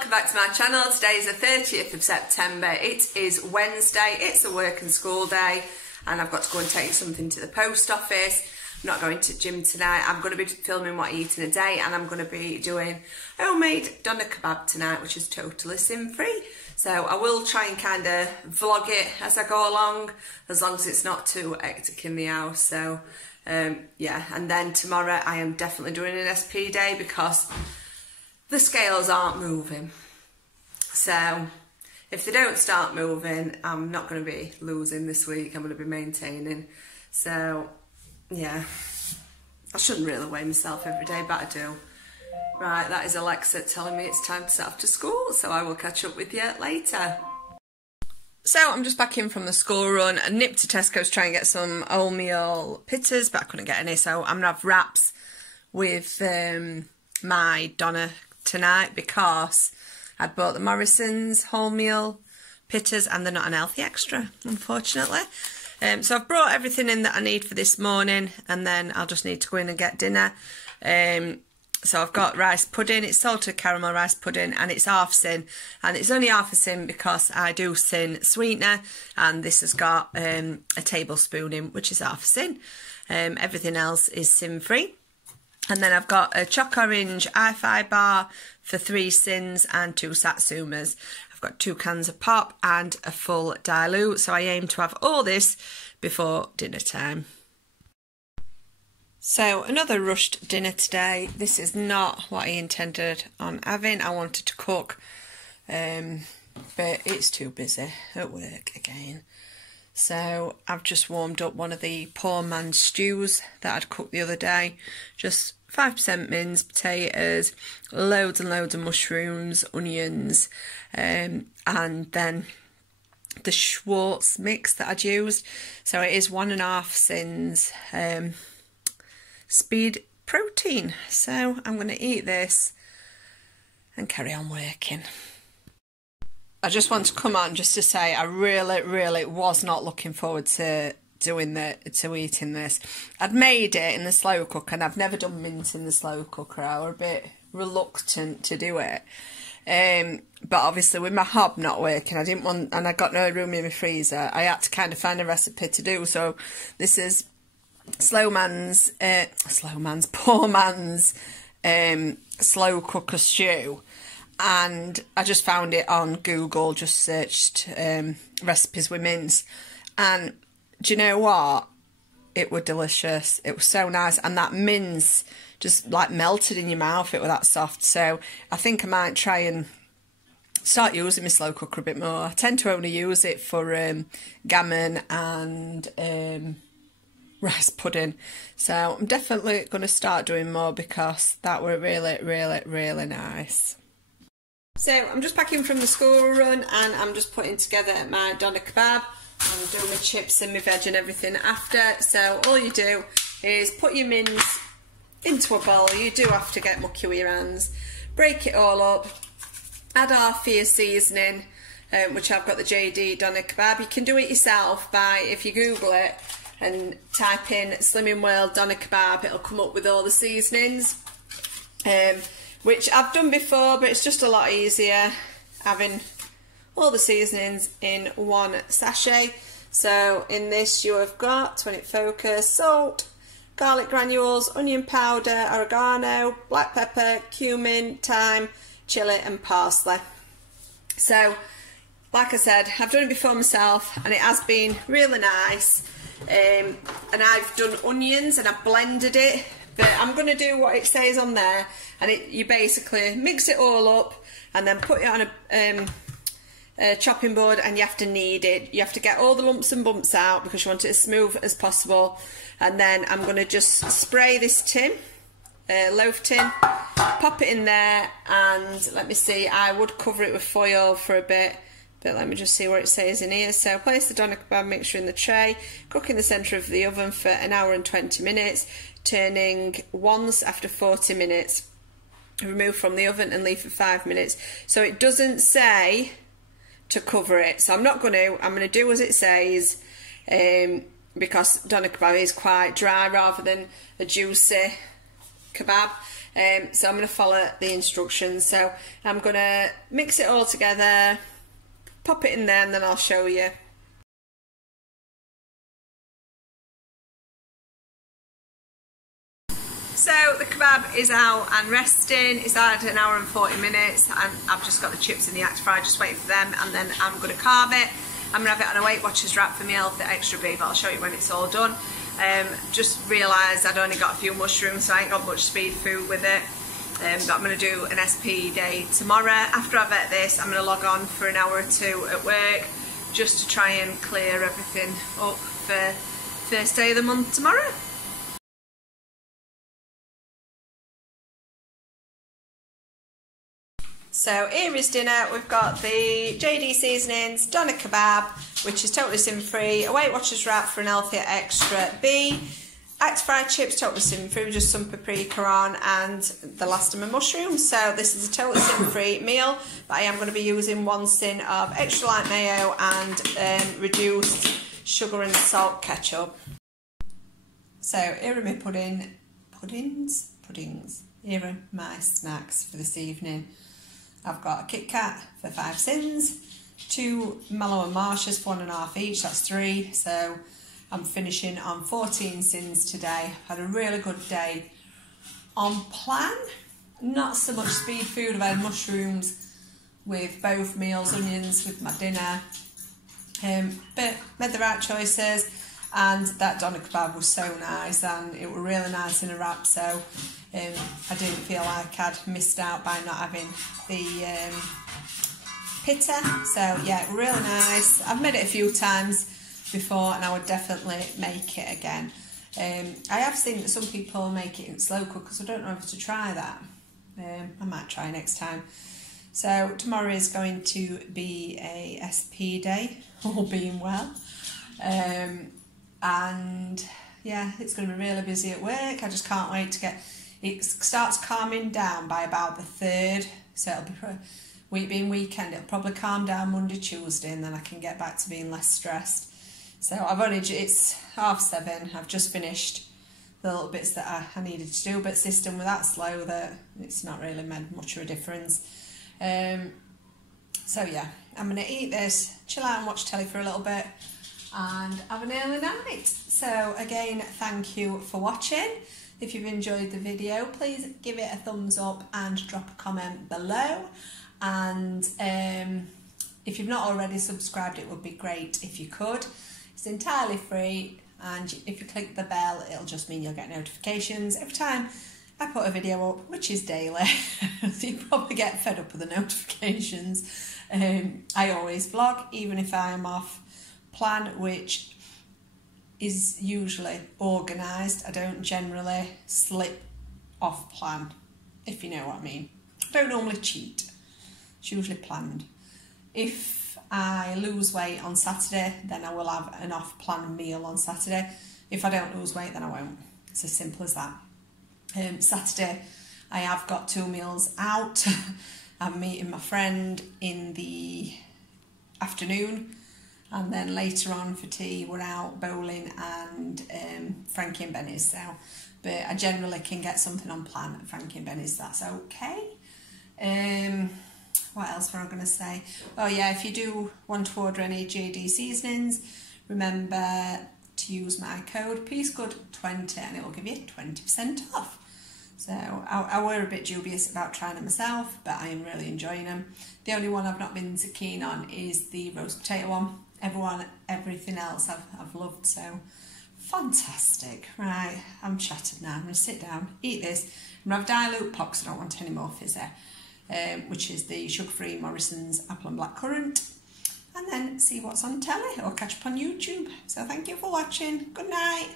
welcome back to my channel. Today is the 30th of September. It is Wednesday. It's a work and school day and I've got to go and take something to the post office. I'm not going to the gym tonight. I'm going to be filming what I eat in a day and I'm going to be doing homemade doner kebab tonight, which is totally sin-free. So I will try and kind of vlog it as I go along, as long as it's not too hectic in the house. So yeah, and then tomorrow I am definitely doing an SP day because the scales aren't moving. So if they don't start moving, I'm not going to be losing this week. I'm going to be maintaining. So yeah, I shouldn't really weigh myself every day, but I do. Right, that is Alexa telling me it's time to set off to school, so I will catch up with you later. So I'm just back in from the school run. I nipped to Tesco's to try and get some wholemeal pittas, but I couldn't get any, so I'm going to have wraps with my doner tonight because I'd bought the Morrison's wholemeal pittas and they're not an healthy extra, unfortunately. So I've brought everything in that I need for this morning and then I'll just need to go in and get dinner. So I've got rice pudding, it's salted caramel rice pudding and it's half sin, and it's only half a sin because I do sin sweetener and this has got a tablespoon in, which is half a sin. Everything else is sin free. And then I've got a choc orange hi-fi bar for 3 sins and 2 satsumas. I've got 2 cans of pop and a full dilute, so I aim to have all this before dinner time. So another rushed dinner today. This is not what I intended on having. I wanted to cook, but it's too busy at work again. So I've just warmed up one of the poor man's stews that I'd cooked the other day. Just 5% mince, potatoes, loads and loads of mushrooms, onions, and then the Schwartz mix that I'd used. So it is 1.5 sins speed protein. So I'm going to eat this and carry on working. I just want to come on just to say I really was not looking forward to eating this. I'd made it in the slow cooker and I've never done mince in the slow cooker. I was a bit reluctant to do it. But obviously with my hob not working, I didn't want, and I got no room in my freezer, I had to kind of find a recipe to do. So this is poor man's slow cooker stew. And I just found it on Google, just searched recipes with mince. And do you know what? It was delicious. It was so nice. And that mince just like melted in your mouth. It was that soft. So I think I might try and start using my slow cooker a bit more. I tend to only use it for gammon and rice pudding. So I'm definitely going to start doing more because that were really nice. So I'm just packing from the school run and I'm just putting together my doner kebab. I'm doing my chips and my veg and everything after. So all you do is put your mince into a bowl. You do have to get mucky with your hands. Break it all up. Add half for your seasoning, which I've got the JD doner kebab. You can do it yourself by, if you Google it and type in Slimming World doner kebab, it'll come up with all the seasonings. Which I've done before, but it's just a lot easier having all the seasonings in one sachet. So in this you have got, when it focus, salt, garlic granules, onion powder, oregano, black pepper, cumin, thyme, chilli and parsley. So like I said, I've done it before myself and it has been really nice. And I've done onions and I've blended it. But I'm going to do what it says on there, and you basically mix it all up and then put it on a chopping board, and you have to knead it. You have to get all the lumps and bumps out because you want it as smooth as possible. And then I'm going to just spray this tin, loaf tin, pop it in there, and let me see, I would cover it with foil for a bit. But let me just see what it says in here. So place the doner kebab mixture in the tray, cook in the centre of the oven for 1 hour and 20 minutes, turning once after 40 minutes. Remove from the oven and leave for 5 minutes. So it doesn't say to cover it. So I'm not going to. I'm going to do as it says because doner kebab is quite dry rather than a juicy kebab. So I'm going to follow the instructions. So I'm going to mix it all together, pop it in there, and then I'll show you. So the kebab is out and resting. It's had an hour and 40 minutes, and I've just got the chips in the act fry, just waiting for them, and then I'm going to carve it. I'm going to have it on a Weight Watchers wrap for my healthy extra beef. I'll show you when it's all done. Just realised I'd only got a few mushrooms, so I ain't got much speed food with it. But I'm going to do an SP day tomorrow. After I've ate this, I'm going to log on for an hour or two at work, just to try and clear everything up for first day of the month tomorrow. So here is dinner. We've got the JD Seasonings, doner kebab, which is totally sin-free, a Weight Watchers wrap for an healthier extra B, act fried chips, totally sin-free, just some paprika on, and the last of my mushrooms. So this is a totally sin-free meal, but I am going to be using 1 tin of extra light mayo and reduced sugar and salt ketchup. So here are my puddings. Here are my snacks for this evening. I've got a Kit Kat for 5 cents, 2 Mallow and Marshes for 1.5 each, that's 3, so I'm finishing on 14 cents today. I've had a really good day on plan, not so much speed food. I've had mushrooms with both meals, onions with my dinner, but made the right choices, and that doner kebab was so nice, and it was really nice in a wrap, so I didn't feel like I'd missed out by not having the pitta. So yeah, really nice. I've made it a few times before, and I would definitely make it again. I have seen that some people make it in slow cook, so I don't know if to try that. I might try next time. So tomorrow is going to be a SP day, all being well. And yeah, it's going to be really busy at work. I just can't wait to get... It starts calming down by about the 3rd, so it'll be week being weekend. It'll probably calm down Monday, Tuesday, and then I can get back to being less stressed. So it's 7:30. I've just finished the little bits that I needed to do, but system with that slow that it's not really made much of a difference. So yeah, I'm going to eat this, chill out and watch telly for a little bit, and have an early night. So again, thank you for watching. If you've enjoyed the video, please give it a thumbs up and drop a comment below. And if you've not already subscribed, it would be great if you could. It's entirely free, and if you click the bell, it'll just mean you'll get notifications every time I put a video up, which is daily. So you probably get fed up with the notifications. I always vlog, even if I am off plan, which is usually organised. I don't generally slip off plan, if you know what I mean. I don't normally cheat. It's usually planned. If I lose weight on Saturday, then I will have an off-plan meal on Saturday. If I don't lose weight, then I won't. It's as simple as that. Saturday, I have got 2 meals out. I'm meeting my friend in the afternoon, and then later on for tea we're out bowling and Frankie and Benny's. So, but I generally can get something on plan at Frankie and Benny's, that's okay. What else were I going to say? Oh yeah, if you do want to order any JD Seasonings, remember to use my code PEACEGOOD20 and it will give you 20% off. So I were a bit dubious about trying them myself, but I am really enjoying them. The only one I've not been so keen on is the roast potato one. Everything else I've loved, so fantastic. Right, I'm chatted now. I'm going to sit down, eat this. I'm going to have dilute pop because I don't want any more fizzy, which is the sugar-free Morrison's apple and blackcurrant, and then see what's on telly or catch up on YouTube. So thank you for watching. Good night.